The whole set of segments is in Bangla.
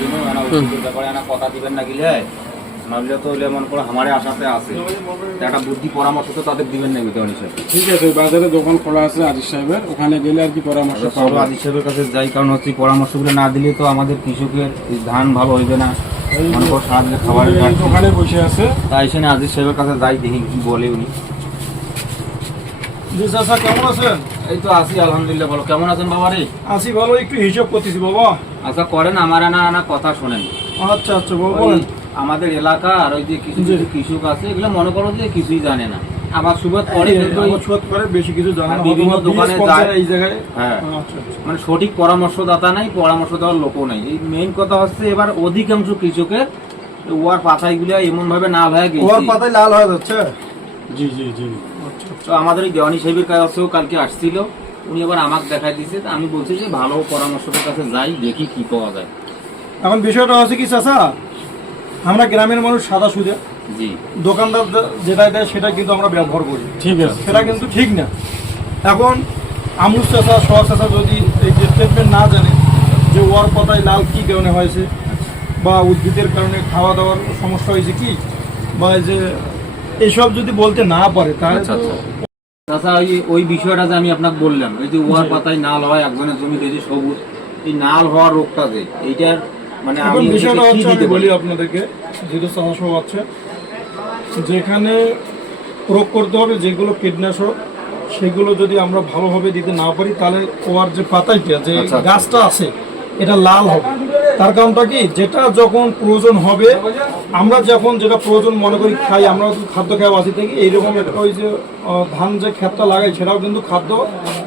দিন না ওষুধের ব্যাপারে না কথা দিবেন না গেলে নইলে তো হইলে মনে করো আমারে আশাতে আছে একটা বুদ্ধি পরামর্শ তো তাদের দিবেন না দেওয়ানি সাহেব। ঠিক আছে, বাজারে দোকান খোলা আছে আজিজ সাহেবের, ওখানে গেলে আর কি পরামর্শ পাবো। আজিজ সাহেবের কাছে যাই, কারণ হচ্ছে পরামর্শগুলো না দিলে তো আমাদের কৃষকের ধান ভালো হইবে না, মনে করো সারাদিনে খাবারের দোকানে বসে আছে। তাই সেখানে আজিজ সাহেবের কাছে যাই, দেখি কি বলে উনি। জি চাচা কেমন আছেন? এই তো আছি আলহামদুলিল্লাহ। বলো কেমন আছেন বাবা রে? আছি ভালো, একটু হিসাব করতেছি বাবা। আচ্ছা করেন, আমার না কথা শোনেন। আচ্ছা আচ্ছা বাবা ওই বলেন। আমাদের এলাকা আর ওই যে কিছু কিছু কৃষক আছে এগুলো মনে করো যে কিছুই জানে না, আবার সুবাদ পরে কিন্তু ওই ছোট করে বেশি কিছু জানা না, বিভিন্ন দোকানে যায় এই জায়গায়। হ্যাঁ, আচ্ছা আচ্ছা। মানে সঠিক পরামর্শদাতা নাই, পরামর্শ দেওয়ার লোকও নাই। এই মেইন কথা হচ্ছে এবার অধিকাংশ কৃষকের ওয়ার পাতাইগুলো এমন ভাবে না হয়ে ওর গেছে। পাতায় লাল হয়ে যাচ্ছে। জি জি জি। তো আমাদের এই দেওয়ানি সাহেবের কাছেও কালকে আসছিল, উনি আবার আমাকে দেখাই দিয়েছে। আমি বলছি যে ভালো পরামর্শকের কাছে যাই, দেখি কি পাওয়া যায়। এখন বিষয়টা হচ্ছে কি চাচা, আমরা গ্রামের মানুষ সাদা সুদে, জি দোকানদার যেটা দেয় সেটা কিন্তু আমরা ব্যবহার করি, ঠিক আছে, সেটা কিন্তু ঠিক না। এখন আমুল চাচা সোহাগ চাচা যদি এই যে ট্রিটমেন্ট না জানে যে ওর পাতায় লাল কি কারণে হয়েছে, বা উদ্ভিদের কারণে খাওয়া দাওয়ার সমস্যা হয়েছে কি, বা এই যে এইসব যদি বলতে না পারে তাহলে আচ্ছা তো আচ্ছা। তাছাড়া ওই বিষয়টা যে আমি আপনাকে বললাম, এই যে ওয়ার পাতায় নাল হয় একজনের জমিতে, যে সবুজ এই নাল হওয়ার রোগটা যে এইটার মানে এখন আমি বিষয়টা কি হচ্ছে, দিতে আমি বলি বলি আপনাদেরকে, যেহেতু চাষাসহ আছে, যেখানে প্রয়োগ করতে হবে যেগুলো কীটনাশক, সেগুলো যদি আমরা ভালোভাবে দিতে না পারি তাহলে ওর যে পাতাইটা যে আচ্ছা, আচ্ছা। গাছটা আছে এটা লাল হবে। তার কারণটা কি, যেটা যখন প্রয়োজন হবে, আমরা যখন যেটা প্রয়োজন মনে করি খাই, আমরা খাদ্য খাওয়া বাঁচি থেকে এইরকম একটা ওই যে ধান যে ক্ষেতটা লাগাই সেটাও কিন্তু খাদ্য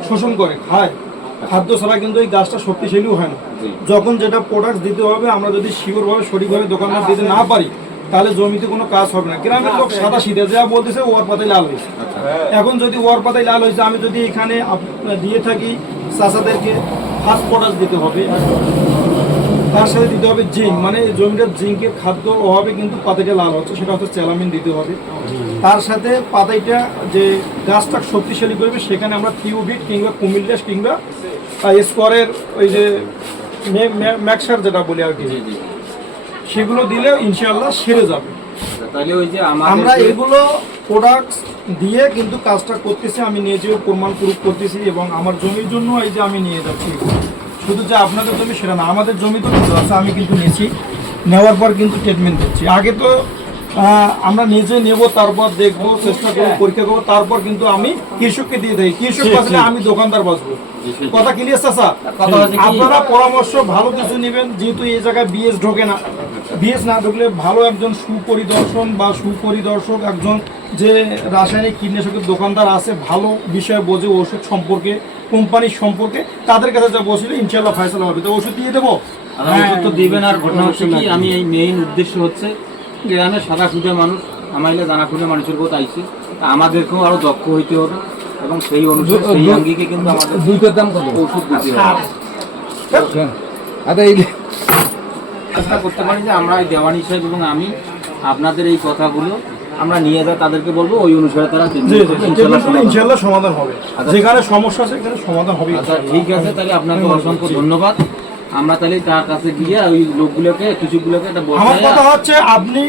শোষণ করে খায়, খাদ্য ছাড়া কিন্তু এই গাছটা শক্তিশালীও হয় না। যখন যেটা প্রোডাক্ট দিতে হবে আমরা যদি শিওরভাবে সঠিকভাবে দোকানদার দিতে না পারি তাহলে জমিতে কোনো কাজ হবে না। গ্রামের লোক সাদা সিধে যা বলতেছে ওয়ার পাতায় লাল হয়েছে। এখন যদি ওয়ার পাতায় লাল হয়েছে, আমি যদি এখানে দিয়ে থাকি চাষাদেরকে ফার্স্ট পটাশ দিতে হবে, তার সাথে দিতে হবে জিঙ্ক, মানে জমিটার জিঙ্কের খাদ্য অভাবে কিন্তু পাতাইটা লাল হচ্ছে, সেটা হচ্ছে চ্যালামিন দিতে হবে। তার সাথে পাতাইটা যে গাছটা শক্তিশালী করবে সেখানে আমরা থিওবিট কিংবা কুমিল্লাস কিংবা স্কোয়ারের ওই যে ম্যাক্সার যেটা বলি আর কি, জি জি। সেগুলো দিলে ইনশাআল্লাহ সেরে যাবে। তাহলে ওই যে আমরা এগুলো প্রোডাক্ট দিয়ে কিন্তু কাজটা করতেছি, আমি নিজেও প্রমাণ প্রুফ করতেছি, এবং আমার জমির জন্য এই যে আমি নিয়ে যাচ্ছি। শুধু যে আপনাদের জমি সেটা না, আমাদের জমি তো কিন্তু আছে, আমি কিন্তু নিয়েছি, নেওয়ার পর কিন্তু ট্রিটমেন্ট দিচ্ছি। আগে তো আমরা নিজে নেব, তারপর দেখবো, চেষ্টা করবো, পরীক্ষা করবো, তারপর কিন্তু আমি কৃষককে দিয়ে দেই। কৃষক বাঁচলে আমি দোকানদার বাঁচবো। কথা ক্লিয়ার চাচা? আপনারা পরামর্শ ভালো কিছু নেবেন, যেহেতু এই জায়গায় বিএস ঢোকে না, বিএস না ঢুকলে ভালো একজন সুপরিদর্শন বা সুপরিদর্শক, একজন যে রাসায়নিক কীটনাশকের দোকানদার আছে, ভালো বিষয় বোঝে ওষুধ সম্পর্কে, কোম্পানির সম্পর্কে, তাদের কাছে যা বসলে ইনশাআল্লাহ ফয়সালা হবে। তো ওষুধ দিয়ে দেবো, ওষুধ তো দিবেন। আর ঘটনা হচ্ছে কি, আমি এই মেইন উদ্দেশ্য হচ্ছে গ্রামের সাদা খুদে মানুষ, আমার এলে জানা খুদে মানুষের বোধ আইছে, আমাদেরকেও আরো দক্ষ হইতে হবে, এবং সেই অনুযায়ী সেই আঙ্গিকে কিন্তু আমাদের দুইটার দাম কত? ওষুধ দিতে হবে। আচ্ছা, এই চেষ্টা করতে পারি যে আমরা এই দেওয়ানি সাহেব এবং আমি আপনাদের এই কথাগুলো আমরা নিয়ে যাই, তাদেরকে বলবো ওই অনুসারে তারা ইনশাআল্লাহ সমাধান হবে। যেখানে সমস্যা আছে সেখানে সমাধান হবে। আচ্ছা ঠিক আছে, তাহলে আপনাকে অসংখ্য ধন্যবাদ। আমরা তাহলে তার কাছে গিয়ে ওই লোকগুলোকে কিছুগুলোকে একটা আমার কথা হচ্ছে, আপনি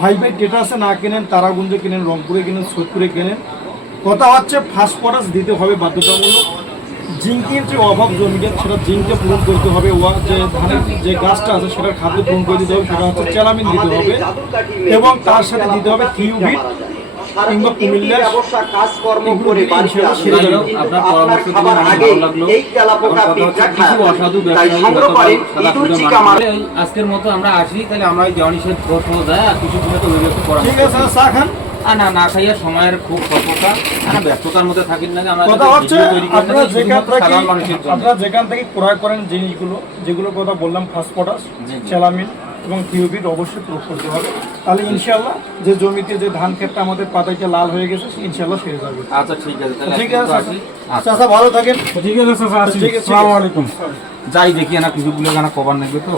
ভাই টেটাসে না কেনেন, তারাগুঞ্জে কেনেন, রংপুরে কেনেন, সোদপুরে কেনেন, কথা হচ্ছে ফসফরাস দিতে হবে বাধ্যতামূলক। জিঙ্কের যে অভাব জমিতে সেটা জিঙ্ককে পূরণ করতে হবে, যে ধানের যে গাছটা আছে সেটার খাদ্য পূরণ করে দিতে হবে, সেটা হচ্ছে চ্যালামিন দিতে হবে, এবং তার সাথে দিতে হবে থিওবিট কিংবা কুমিল্লাস। আপনার পরামর্শ দিলেন, আমার ভালো লাগলো। কিছু অসাধু ব্যবসায়ী আজকের মতো আমরা আসি, তাহলে আমরা ওই দেওয়ানি সাহেব প্রশ্ন দেয় আর কিছু তো ঠিক আছে, চা খান। না না খাইয়া সময়ের খুব স্বল্পতা, ব্যস্ততার মধ্যে থাকেন না। কথা হচ্ছে আপনারা যেখান থেকে ক্রয় করেন জিনিসগুলো, যেগুলো কথা বললাম, ফসফরাস, চ্যালামিন এবং থিওবিট অবশ্যই প্রয়োগ করতে হবে। তাহলে ইনশাআল্লাহ যে জমিতে যে ধান ক্ষেতটা আমাদের পাতাইটা লাল হয়ে গেছে ইনশাআল্লাহ সেরে যাবে। আচ্ছা ঠিক আছে, ঠিক আছে চাচা, ভালো থাকেন। ঠিক আছে, ঠিক আছে, আসসালামু আলাইকুম। যাই দেখি না কিছুগুলো কভার নেবে তো।